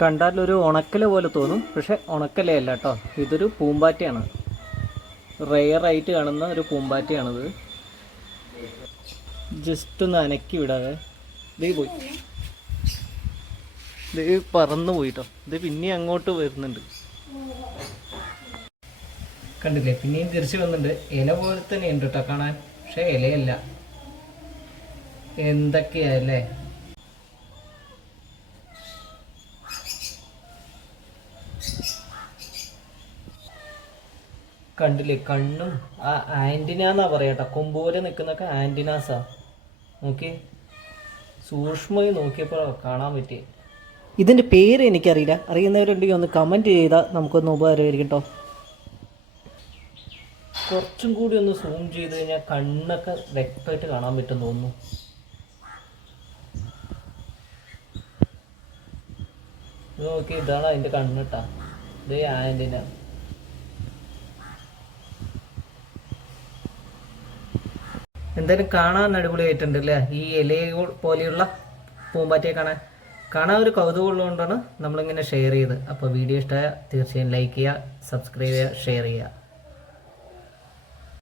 കണ്ടാലൊരു ഉണക്കല പോലെ തോന്നും, പക്ഷെ ഉണക്കലയല്ല കേട്ടോ. ഇതൊരു പൂമ്പാറ്റയാണ്. റെയറായിട്ട് കാണുന്ന ഒരു പൂമ്പാറ്റയാണിത്. ജസ്റ്റ് ഒന്ന് അനക്കി വിടാതെ ഇത് പോയി, ഇത് പറന്നു പോയിട്ടോ. ഇത് പിന്നെയും അങ്ങോട്ട് വരുന്നുണ്ട്, കണ്ടില്ലേ? പിന്നെയും തിരിച്ചു വന്നിട്ടുണ്ട്. ഇല പോലെ തന്നെ ഉണ്ട് കേട്ടോ കാണാൻ, പക്ഷെ ഇലയല്ല. എന്തൊക്കെയല്ലേ. കണ്ടില്ലേ? കണ്ണും ആ ആൻറ്റിനാന്നാ പറയാട്ടോ, കൊമ്പൂരെ നിൽക്കുന്നൊക്കെ ആൻറ്റിനാസാ. നോക്കി സൂക്ഷ്മമായി നോക്കിയപ്പോൾ കാണാൻ പറ്റിയേ. ഇതിൻ്റെ പേര് എനിക്കറിയില്ല, അറിയുന്നവരുണ്ടെങ്കിൽ ഒന്ന് കമൻറ്റ് ചെയ്താൽ നമുക്കൊന്ന് ഉപകാരമായിരിക്കും കേട്ടോ. കുറച്ചും കൂടി ഒന്ന് സൂം ചെയ്ത് കഴിഞ്ഞാൽ കണ്ണൊക്കെ വ്യക്തമായിട്ട് കാണാൻ പറ്റും തോന്നുന്നു. ഇത് നോക്കി, ഇതാണ് അതിൻ്റെ കണ്ണിട്ടാ. ഇത് ആൻറ്റിന. എന്തായാലും കാണാൻ അടിപൊളിയായിട്ടുണ്ട് അല്ലേ? ഈ ഇല പോലെയുള്ള പൂമ്പാറ്റയെ കാണാൻ ഒരു കൗതുകമുള്ളതുകൊണ്ടാണ് നമ്മളിങ്ങനെ ഷെയർ ചെയ്ത്. അപ്പോൾ വീഡിയോ ഇഷ്ടമായ തീർച്ചയായും ലൈക്ക് ചെയ്യുക, സബ്സ്ക്രൈബ് ചെയ്യുക, ഷെയർ ചെയ്യുക.